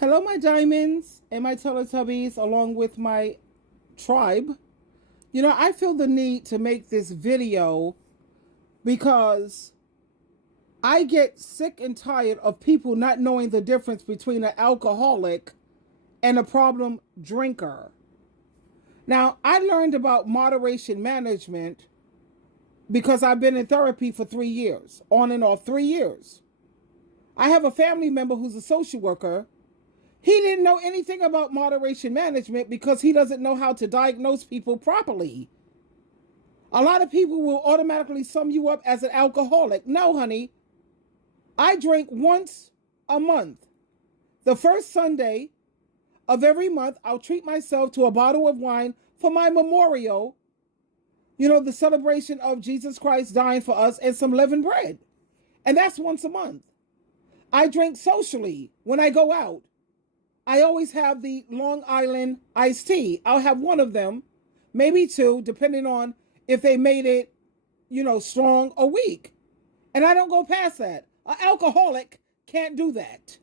Hello, my diamonds and my Teletubbies, along with my tribe. I feel the need to make this video because I get sick and tired of people not knowing the difference between an alcoholic and a problem drinker. Now, I learned about moderation management because I've been in therapy for 3 years, on and off 3 years. I have a family member who's a social worker. He didn't know anything about moderation management because he doesn't know how to diagnose people properly. A lot of people will automatically sum you up as an alcoholic. No, honey. I drink once a month. The first Sunday of every month, I'll treat myself to a bottle of wine for my memorial, the celebration of Jesus Christ dying for us, and some leavened bread. And that's once a month. I drink socially when I go out. I always have the Long Island iced tea. I'll have one of them, maybe two, depending on if they made it, strong or weak. And I don't go past that. An alcoholic can't do that.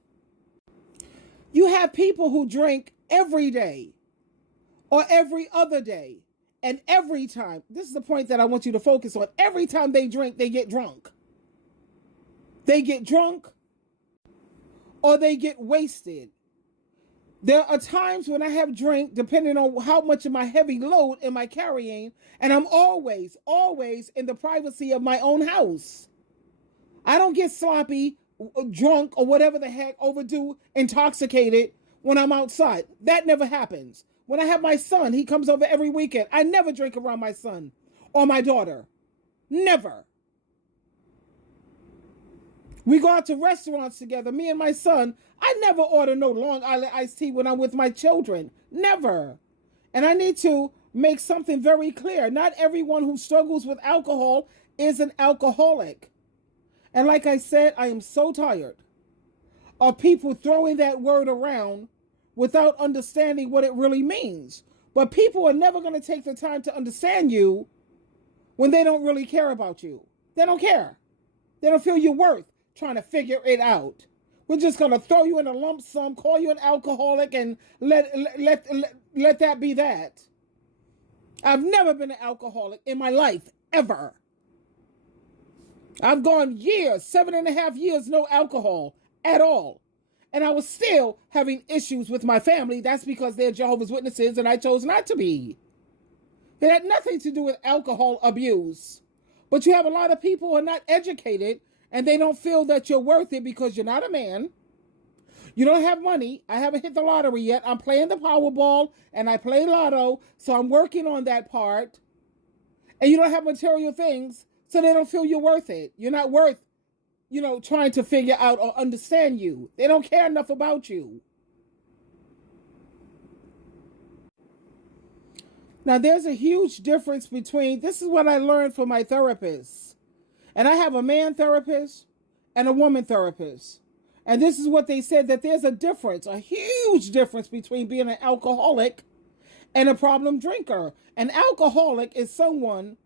You have people who drink every day or every other day. And every time, this is the point that I want you to focus on. Every time they drink, they get drunk. They get drunk or they get wasted. There are times when I have drink, depending on how much of my heavy load am I carrying, and I'm always in the privacy of my own house. I don't get sloppy, drunk, or whatever the heck, overdue, intoxicated when I'm outside. That never happens. When I have my son, he comes over every weekend. I never drink around my son or my daughter. Never. We go out to restaurants together, me and my son. I never order no Long Island iced tea when I'm with my children. Never. And I need to make something very clear. Not everyone who struggles with alcohol is an alcoholic. And like I said, I am so tired of people throwing that word around without understanding what it really means. But people are never going to take the time to understand you when they don't really care about you. They don't care. They don't feel your worth trying to figure it out. We're just going to throw you in a lump sum, call you an alcoholic, and let that be that. I've never been an alcoholic in my life, ever. I've gone years, 7.5 years, no alcohol at all. And I was still having issues with my family. That's because they're Jehovah's Witnesses and I chose not to be. It had nothing to do with alcohol abuse. But you have a lot of people who are not educated and they don't feel that you're worth it because you're not a man. You don't have money. I haven't hit the lottery yet. I'm playing the Powerball and I play lotto. So I'm working on that part. And you don't have material things. So they don't feel you're worth it. You're not worth, trying to figure out or understand you. They don't care enough about you. Now, there's a huge difference between, this is what I learned from my therapist. And I have a man therapist and a woman therapist. And this is what they said, that there's a difference, a huge difference between being an alcoholic and a problem drinker. An alcoholic is someone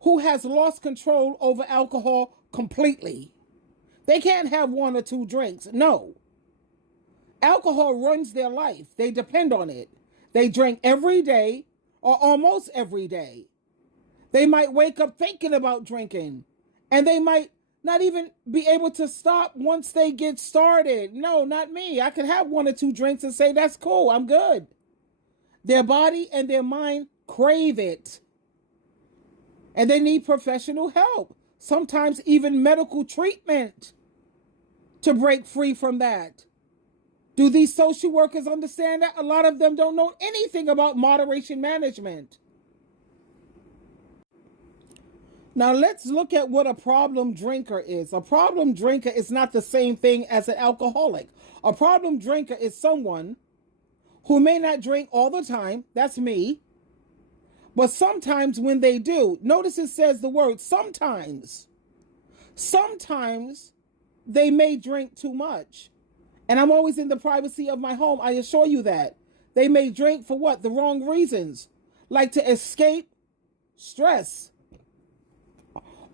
who has lost control over alcohol completely. They can't have one or two drinks. No. Alcohol runs their life. They depend on it. They drink every day or almost every day. They might wake up thinking about drinking, and they might not even be able to stop once they get started. No, not me. I could have one or two drinks and say, that's cool, I'm good. Their body and their mind crave it. And they need professional help, sometimes even medical treatment to break free from that. Do these social workers understand that? A lot of them don't know anything about moderation management. Now let's look at what a problem drinker is. A problem drinker is not the same thing as an alcoholic. A problem drinker is someone who may not drink all the time. That's me. But sometimes when they do, notice it says the word sometimes. Sometimes they may drink too much. And I'm always in the privacy of my home. I assure you that. They may drink for what? The wrong reasons. Like to escape stress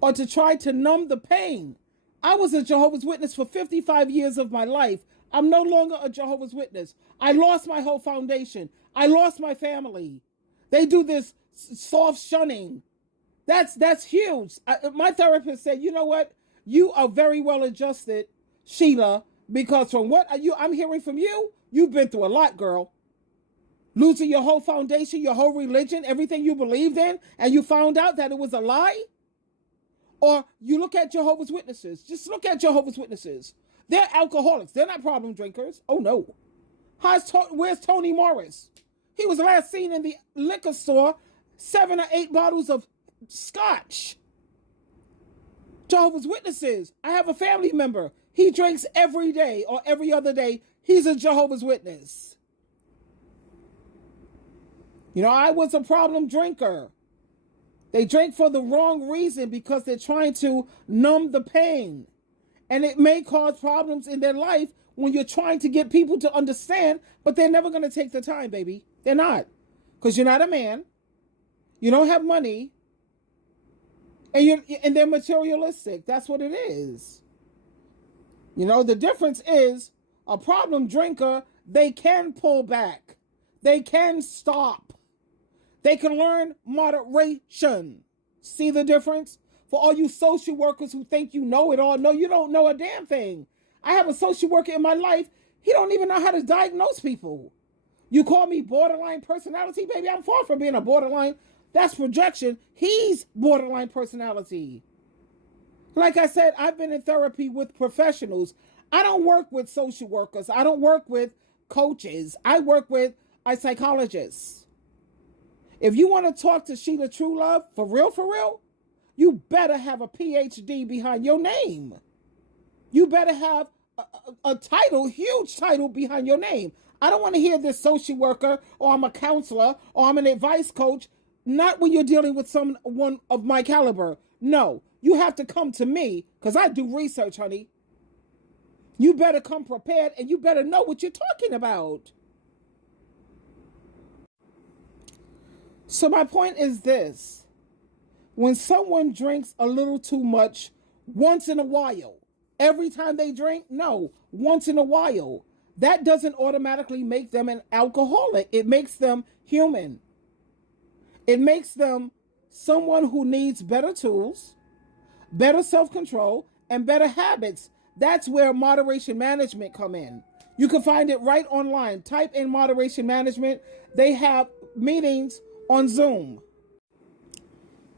or to try to numb the pain. I was a Jehovah's Witness for 55 years of my life. I'm no longer a Jehovah's Witness. I lost my whole foundation. I lost my family. They do this soft shunning. That's huge. My therapist said, you know what? You are very well adjusted, Sheila, because from what I'm hearing from you, you've been through a lot, girl. Losing your whole foundation, your whole religion, everything you believed in, and you found out that it was a lie? Or you look at Jehovah's Witnesses. Just look at Jehovah's Witnesses. They're alcoholics. They're not problem drinkers. Oh, no. Where's Tony Morris? He was last seen in the liquor store, 7 or 8 bottles of scotch. Jehovah's Witnesses. I have a family member. He drinks every day or every other day. He's a Jehovah's Witness. You know, I was a problem drinker. They drink for the wrong reason because they're trying to numb the pain. And it may cause problems in their life when you're trying to get people to understand, but they're never going to take the time, baby. They're not. Because you're not a man. You don't have money. And they're materialistic. That's what it is. You know, the difference is a problem drinker, they can pull back. They can stop. They can learn moderation. See the difference? For all you social workers who think you know it all, no, you don't know a damn thing. I have a social worker in my life. He don't even know how to diagnose people. You call me borderline personality, baby. I'm far from being a borderline. That's projection. He's borderline personality. Like I said, I've been in therapy with professionals. I don't work with social workers. I don't work with coaches. I work with a psychologist. If you want to talk to SheilaTruelove, for real, you better have a PhD behind your name. You better have a title, huge title behind your name. I don't want to hear this social worker, or I'm a counselor, or I'm an advice coach. Not when you're dealing with someone of my caliber. No, you have to come to me because I do research, honey. You better come prepared and you better know what you're talking about. So my point is this. When someone drinks a little too much once in a while, every time they drink, no, once in a while, that doesn't automatically make them an alcoholic. It makes them human. It makes them someone who needs better tools, better self-control, and better habits. That's where moderation management come in. You can find it right online. Type in moderation management. They have meetings on Zoom.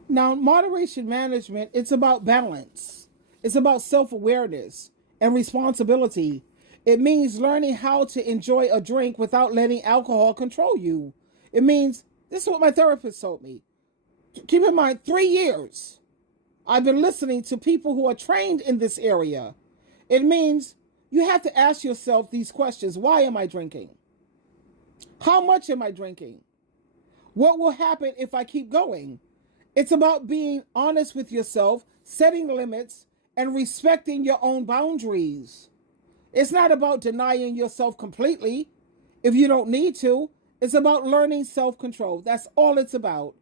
Now, moderation management, it's about balance. It's about self-awareness and responsibility. It means learning how to enjoy a drink without letting alcohol control you. It means, this is what my therapist told me. Keep in mind, 3 years, I've been listening to people who are trained in this area. It means you have to ask yourself these questions. Why am I drinking? How much am I drinking? What will happen if I keep going? It's about being honest with yourself, setting limits, and respecting your own boundaries. It's not about denying yourself completely if you don't need to. It's about learning self-control. That's all it's about.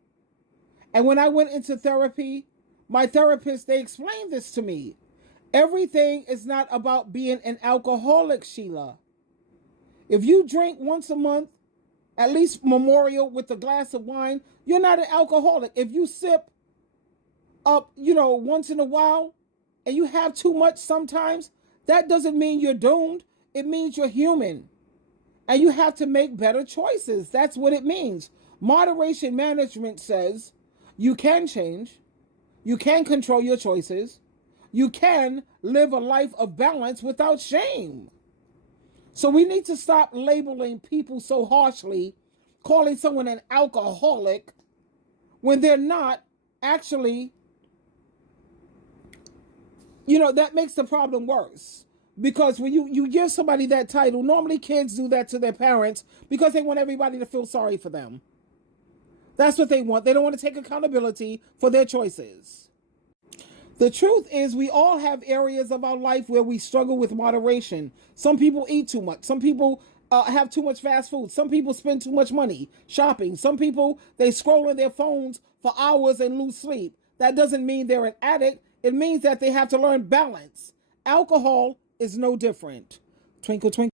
And when I went into therapy, my therapist, they explained this to me. Everything is not about being an alcoholic, Sheila. If you drink once a month, at least memorial with a glass of wine, you're not an alcoholic. If you sip up, once in a while, and you have too much sometimes, that doesn't mean you're doomed. It means you're human. And you have to make better choices. That's what it means. Moderation management says you can change. You can control your choices. You can live a life of balance without shame. So we need to stop labeling people so harshly, calling someone an alcoholic when they're not actually, that makes the problem worse. Because when you give somebody that title, normally kids do that to their parents because they want everybody to feel sorry for them. That's what they want. They don't want to take accountability for their choices. The truth is we all have areas of our life where we struggle with moderation. Some people eat too much. Some people have too much fast food. Some people spend too much money shopping. Some people, they scroll on their phones for hours and lose sleep. That doesn't mean they're an addict. It means that they have to learn balance. Alcohol is no different. Twinkle, twinkle.